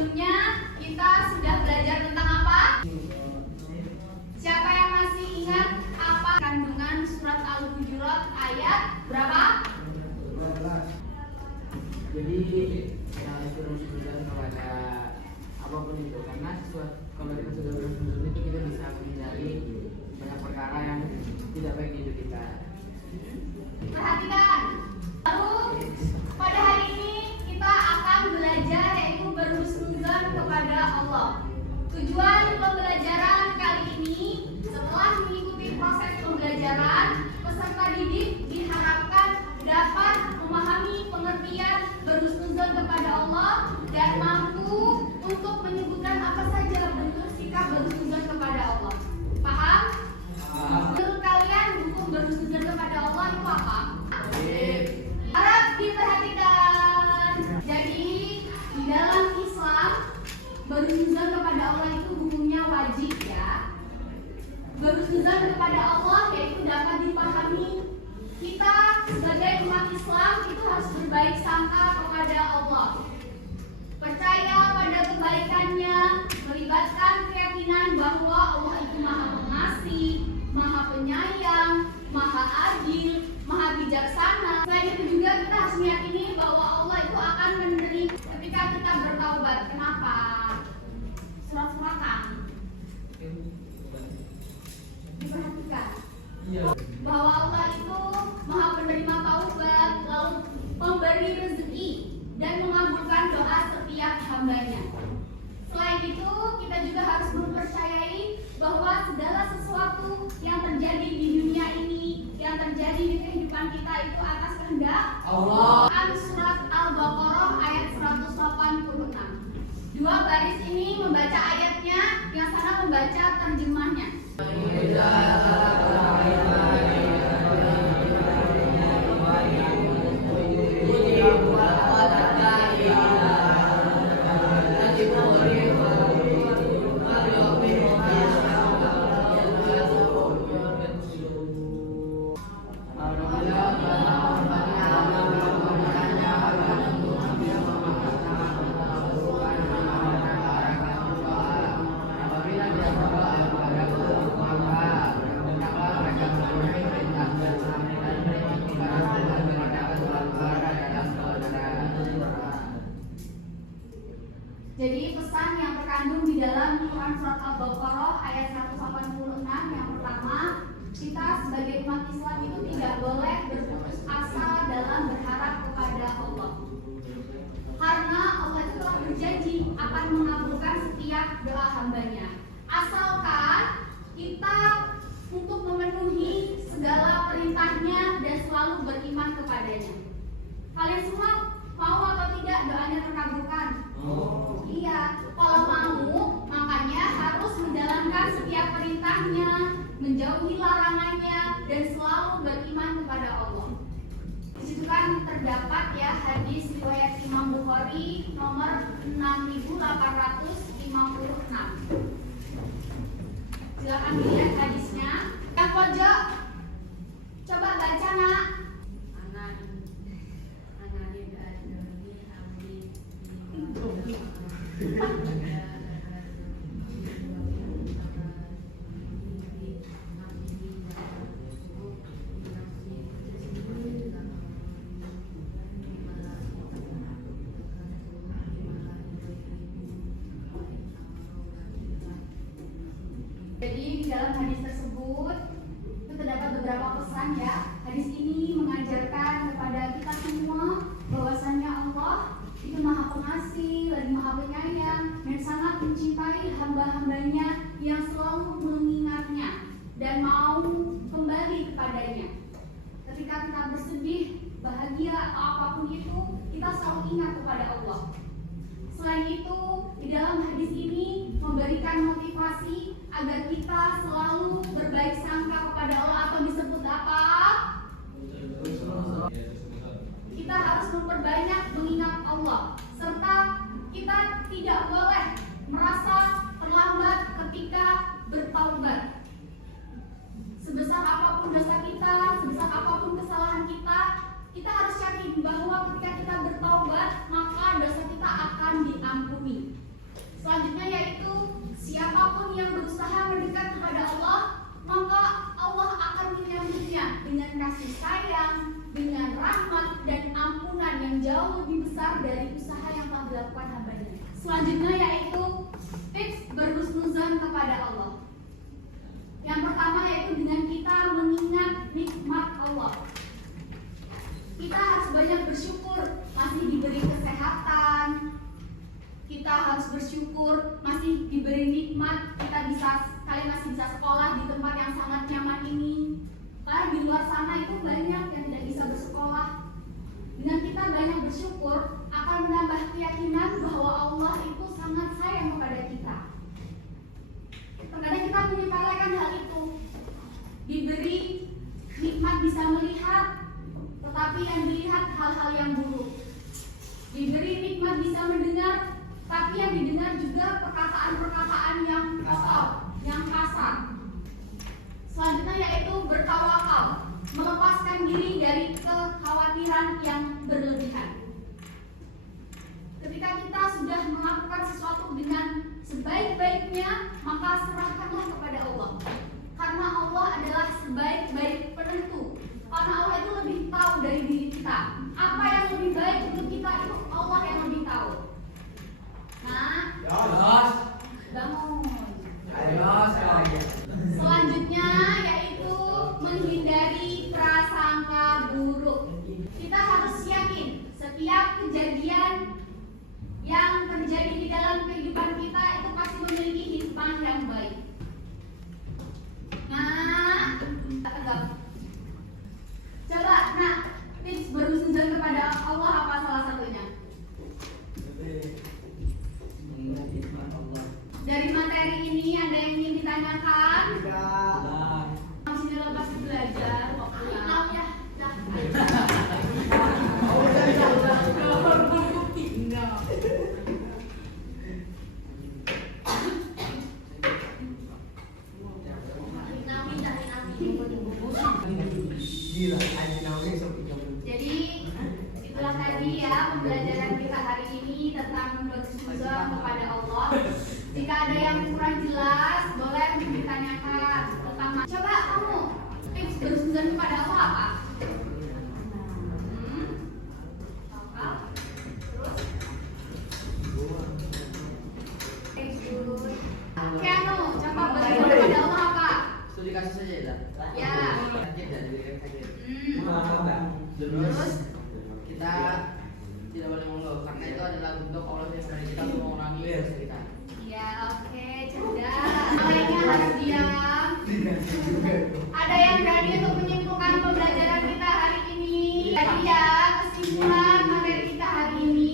sebelumnya kita sudah belajar tentang apa? Siapa yang masih ingat apa kandungan surat Al-Hujurat ayat berapa? 12. Jadi kita harus berhusnuzon kepada apapun itu, karena kalau kita sudah berhusnuzon itu kita bisa menghindari banyak perkara yang tidak baik di hidup kita. Perhatikan. Lalu pada hari ini kita akan belajar yaitu berhusnuzon kepada Allah. Tujuan pembelajaran kali ini, setelah mengikuti proses pembelajaran, peserta didik diharapkan dapat memahami pengertian berhusnuzon kepada Allah dan mampu untuk menyebutkan apa saja bentuk sikap berhusnuzon kepada Allah. Paham? Menurut kalian hukum berhusnuzon kepada Allah itu apa? Harap diperhatikan. Jadi di dalam Islam berhusnuzon kepada Allah itu hukumnya wajib ya. Berhusnuzon kepada Allah yaitu dapat dipahami kita sebagai umat Islam itu harus berbaik sangka kepada Allah. Percaya pada kebaikannya, melibatkan keyakinan bahwa Allah itu Maha Pengasih, Maha Penyayang, Maha Adil, Maha Bijaksana. Selain itu juga kita harus meyakini bahwa Allah itu akan menerima ketika kita bertaubat. Kenapa? Surat-suratan. Diperhatikan bahwa Allah itu Maha penerima taubat, lalu pemberi rezeki dan mengabulkan doa setiap hambanya. Selain itu, kita juga harus mempercayai bahwa segala sesuatu yang terjadi di dunia ini, yang terjadi di kehidupan kita itu atas kehendak Allah. Surat Al-Baqarah ayat 186. Dua baris ini membaca ayatnya, yang sana membaca terjemahnya. Jadi pesan yang terkandung di dalam Quran surat Al-Baqarah ayat 186 yang pertama, kita sebagai umat Islam itu tidak boleh berputus asa dalam berharap kepada Allah. Karena Allah itu telah berjanji akan mengabulkan setiap doa hambanya. Asalkan kita untuk memenuhi segala perintahnya dan selalu beriman kepadanya. Kalian semua mau atau tidak doanya terkabulkan? Iya, kalau mau, makanya harus menjalankan setiap perintahnya, menjauhi larangannya, dan selalu beriman kepada Allah. Di situ kan terdapat ya hadis riwayat Imam Bukhari nomor 6856. Silakan dilihat hadisnya. Yang pojok, coba baca nak. Jadi di dalam hadis tersebut itu terdapat beberapa pesan ya. Hadis ini mengajarkan kepada kita semua bahwasannya Allah itu Maha Pengasih, lagi Maha Penyayang, dan sangat mencintai hamba-hambanya yang selalu mengingatnya dan mau kembali kepadanya. Ketika kita bersedih, bahagia atau apapun itu, kita selalu ingat kepada Allah. Selain itu, di dalam hadis ini memberikan motivasi agar kita selalu berbaik sangka kepada Allah, atau disebut apa? Kita harus memperbanyak mengingat Allah, serta kita tidak boleh merasa terlambat ketika bertaubat. Sebesar apapun dosa kita, sebesar apapun kesalahan kita, kita harus yakin bahwa ketika kita bertaubat, maka dosa kita akan diampuni. kepada hambanya. Selanjutnya yaitu tips berhusnuzon kepada Allah. Yang pertama yaitu dengan kita mengingat nikmat Allah. Kita harus banyak bersyukur masih diberi kesehatan. Kita harus bersyukur masih diberi nikmat. Kalian masih bisa sekolah di tempat yang sangat nyaman ini. Karena di luar sana itu banyak yang tidak bisa bersekolah. Dengan kita banyak bersyukur akan menambah keyakinan bahwa Allah itu sangat sayang kepada kita. Terkadang kita menyepelekan hal itu. Diberi nikmat bisa melihat, tetapi yang dilihat hal-hal yang buruk. Diberi nikmat bisa mendengar, tapi yang didengar juga perkataan-perkataan yang kotor, yang kasar. Selanjutnya yaitu bertawakal, melepaskan diri dari kekhawatiran yang berlebihan. Ketika kita sudah melakukan sesuatu dengan sebaik-baiknya, maka serahkanlah kepada Allah. Karena Allah adalah sebaik-baik penentu. Karena Allah itu lebih tahu dari diri kita. Apa yang lebih baik untuk kita itu Allah yang lebih tahu. Nah, bangun. Selanjutnya yaitu menghindari prasangka buruk. Kita harus yakin setiap kejadian yang terjadi di dalam kehidupan kita itu pasti memiliki hikmah yang baik. Nah, tegak. Coba, tips berhusnuzon kepada Allah apa salah satunya? Dari materi ini ada yang ingin ditanyakan? Sini lo pasti belajar waktunya. Jadi itulah tadi ya pembelajaran kita hari ini tentang berhusnuzon kepada Allah. Jika ada yang kurang jelas boleh ditanyakan tentang. Coba kamu tips berhusnuzon kepada Allah apa? Terus? Keanu, coba berhusnuzon kepada Allah apa? Studi kasus saja ya? Ya. Terus kita tidak boleh mengeluh karena itu adalah bentuk Allah yang dari kita untuk mengurangi dosa kita. Ya, oke, cerdas. Lainnya harus diam. Ada yang berani untuk menyimpulkan pembelajaran kita hari ini? Jadi ya, kesimpulan materi kita hari ini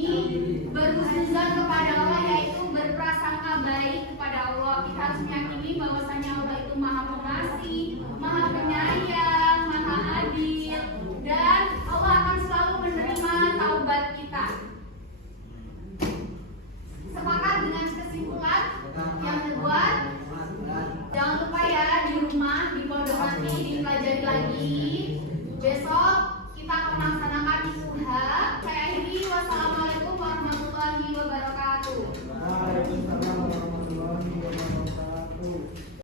berhusnuzon kepada Allah yaitu berprasangka baik kepada Allah. Kita harus meyakini bahwasanya Allah itu Maha Pengasih, Maha Penyayang, Maha Adil, dan Allah akan selalu menerima taubat kita. Sepakat dengan kesimpulan yang terbuat? Jangan lupa ya di rumah, di pondok nanti dipelajari lagi. Besok